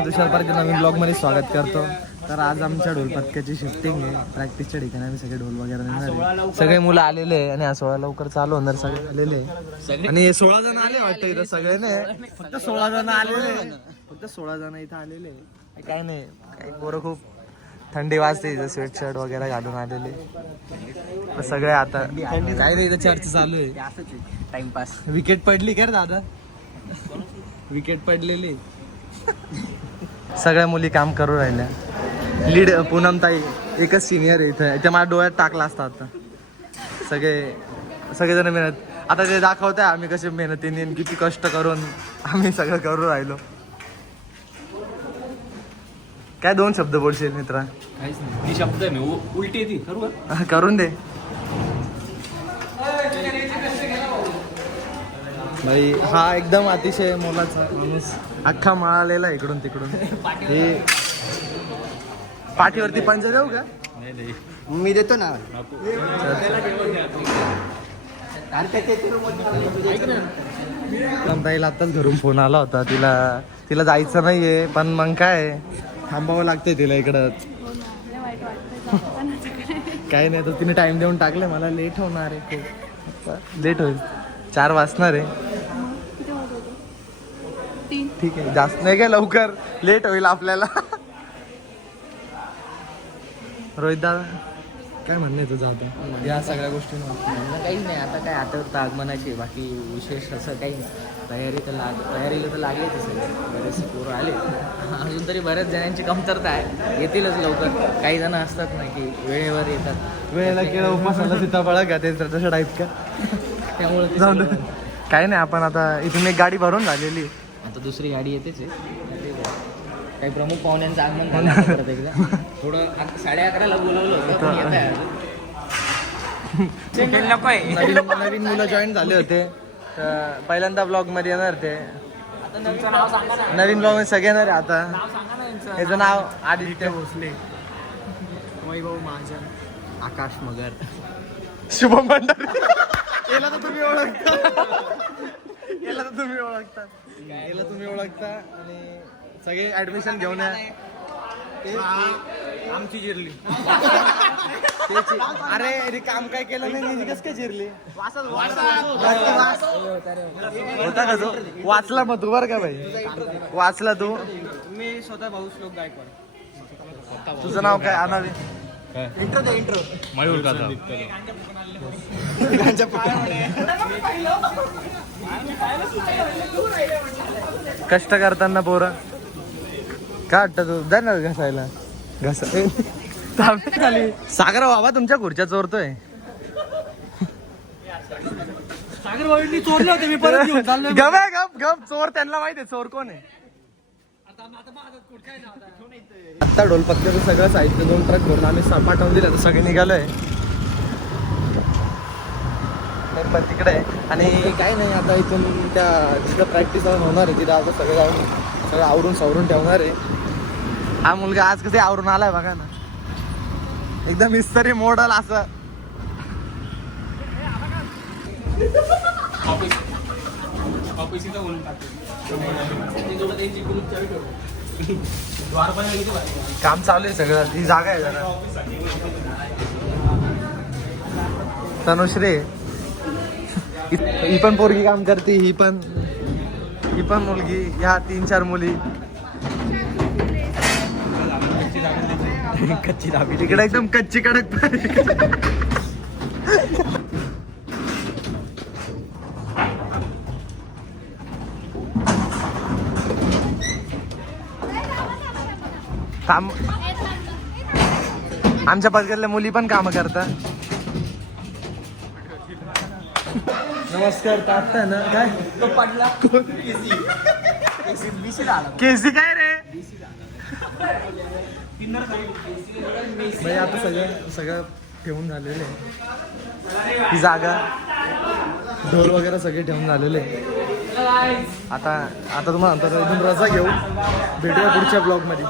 मी तुषार पारकर नवीन ब्लॉगमध्ये स्वागत करतो. तर आज आमच्या ढोल पथकाची शिफ्टिंग आहे. प्रॅक्टिसच्या ठिकाणी आम्ही सगळे ढोल वगैरे नेणार. सगळे मुलं आलेले आहे आणि 16 लवकर चालू होणार. सगळे आलेले आहे आणि 16 जण आले वाटतं इथं. सगळे नाही, फक्त 16 जण आलेले, फक्त 16 जण इथं आलेले. काय नाही, काही पोरं खूप थंडी वाजते इथं, स्वेटशर्ट वगैरे घालून आलेले सगळे. आता काय नाही, इथं चर्चा चालू आहे, टाइमपास. विकेट पडली का रे दादा? विकेट पडलेली. सगळ्या मुली काम करू राहिल्या. लीड पूनमताई एकच सिनियर आहे इथं. त्या माझ्या डोळ्यात टाकला असता. आता सगळेजण मेहनत. आता ते दाखवताय आम्ही कसे मेहनतीने किती कष्ट करून आम्ही सगळं करू राहिलो. काय 2 शब्द बोलशील मित्रा? काहीच नाही, ती शब्द आहे मी उलटी येते करू का? करून दे भाई. हा एकदम अतिशय मोलाचा माणूस, अख्खा मळालेला इकडून तिकडून. हे पाठीवरती पंजा देऊ का? नाही मी देतो ना. ताईला आताच घरून फोन आला होता. तिला जायचं नाहीये, पण मग काय थांबावं लागतंय तिला इकडं. काय नाही, तर तिने टाइम देऊन टाकले. मला लेट होणार आहे, खूप लेट होईल. 4 वाजणार आहे. ठीक आहे, जास्त नाही काय, लवकर लेट होईल आपल्याला. रोहित दादा काय म्हणणे तुझं आता या सगळ्या गोष्टी? काहीच नाही, आता काय आठवतं आगमनाची, बाकी विशेष असं काही नाही. तयारीला तर लागले ते सगळे, बरेचसे पोरं आले. अजून तरी बऱ्याच जणांची कमतरता आहे, येतीलच लवकर. काही जण असतात ना की वेळेवर येतात. वेळेला केळं उपासाला सीताफळ का ते तसं टाईप का? त्यामुळे जाऊन काही नाही. आपण आता इथून एक गाडी भरून झालेली, आता दुसरी गाडी येतेच आहे. काही प्रमुख पाहुण्यांचं आगमन झालं आता परत एकदा. थोडं 11:30ला बोलवलं होतं, पण येत आहे अजून. नवीन मुलं जॉईन झाले होते, तर पहिल्यांदा ब्लॉग मध्ये येणार ते. नवीन ब्लॉग मध्ये सगळे येणार आहे. आता याचं नाव आदित्य भोसले, वैभव महाजन, आकाश मगर, शुभम भंडारी. याला तर तुम्ही ओळखता, याला तुम्ही ओळखता. आणि सगळे ऍडमिशन घेऊन या. आमची जिरली. अरे अरे काम काय केलं नाही, कस काय जिरली? होता का तो? वाचला मग तू बरं का भाई, वाचला तू. मी स्वतः भाऊ श्लोक गायकवाड. तुझं नाव काय? अनावी इंट्रो मयूर का कष्ट करताना पोरं काय वाटतं तू? जा ना घसायला. खाली सागर बाबा तुमच्या खुर्च्या चोरतोय. सागर भाऊंनी चोरले होते, मी परत घेऊन चाललो. गप चोर त्यांना माहिती आहे चोर कोण आहे. आत्ता ढोल पथकाचं सगळं साहित्य 2 ट्रक भरून आम्ही पाठवून दिलं. तर सगळे निघालोय पण तिकडे. आणि काही नाही, आता इथून त्या जिथं प्रॅक्टिस होणार आहे तिथं आता सगळं आवरून सावरून ठेवणार आहे. हा मुलगा आज कसे आवरून आलाय बघा ना, एकदम इस्तरी मॉडल असं. काम चालू आहे सगळं. ही जागा आहे जरा तनुश्री. ही पण पोरगी काम करते, ही पण मुलगी. ह्या 3-4 मुली. कच्ची दाबी तिकडे एकदम कच्ची कडक. काम आमच्या पथकातल्या मुली पण काम करतात. नमस्कार. टाकताय ना काय? तो पडला. केसी काय रे भाई? आता सगळं ठेवून झालेलं आहे. ही जागा ढोल वगैरे सगळे ठेवून झालेले. आता तुम्हाला इथून रजा घेऊ. भेटूया पुढच्या ब्लॉग मध्ये.